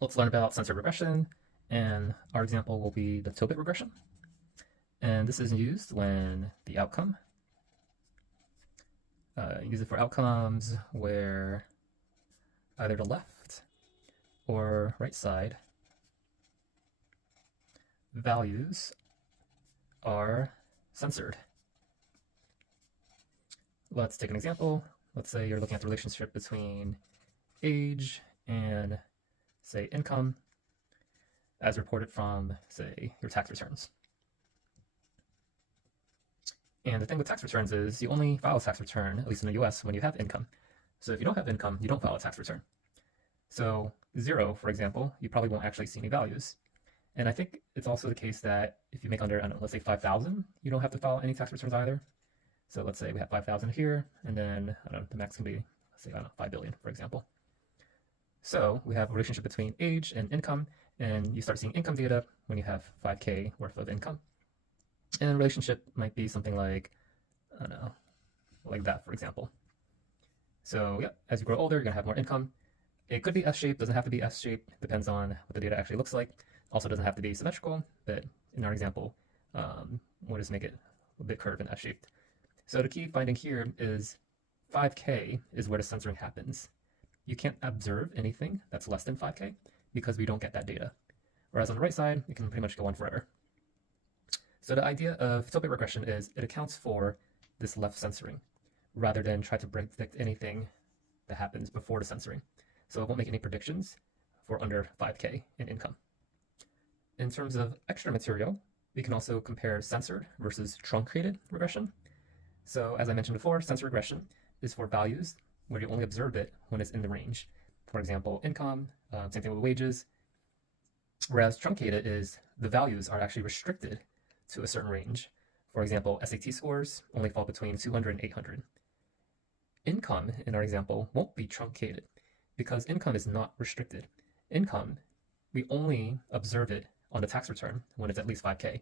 Let's learn about censored regression, and our example will be the 2-bit regression. And this is used when the outcome, use it for outcomes where either the left or right side values are censored. Let's take an example. Let's say you're looking at the relationship between age and, say, income as reported from, say, your tax returns. And the thing with tax returns is you only file a tax return, at least in the US, when you have income. So if you don't have income, you don't file a tax return. So 0, for example, you probably won't actually see any values. And I think it's also the case that if you make under, I don't know, let's say 5,000, you don't have to file any tax returns either. So let's say we have 5,000 here, and then, I don't know, the max can be, let's say, I don't know, 5 billion, for example. So we have a relationship between age and income, and you start seeing income data when you have 5K worth of income. And the relationship might be something like, I don't know, like that, for example. So yeah, as you grow older, you're gonna have more income. It could be S-shaped, doesn't have to be S-shaped, depends on what the data actually looks like. Also doesn't have to be symmetrical, but in our example, we'll just make it a bit curved and S-shaped. So the key finding here is 5K is where the censoring happens. You can't observe anything that's less than 5K because we don't get that data. Whereas on the right side, it can pretty much go on forever. So the idea of 2-bit regression is it accounts for this left censoring rather than try to predict anything that happens before the censoring. So it won't make any predictions for under 5K in income. In terms of extra material, we can also compare censored versus truncated regression. So as I mentioned before, censored regression is for values where you only observe it when it's in the range. For example, income, same thing with wages. Whereas truncated is the values are actually restricted to a certain range. For example, SAT scores only fall between 200 and 800. Income, in our example, won't be truncated because income is not restricted. Income, we only observe it on the tax return when it's at least 5K.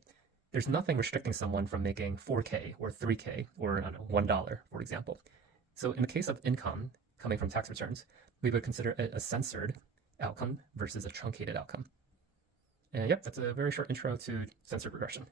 There's nothing restricting someone from making 4K or 3K or, I don't know, $1, for example. So in the case of income coming from tax returns, we would consider it a censored outcome versus a truncated outcome. And yep, that's a very short intro to censored regression.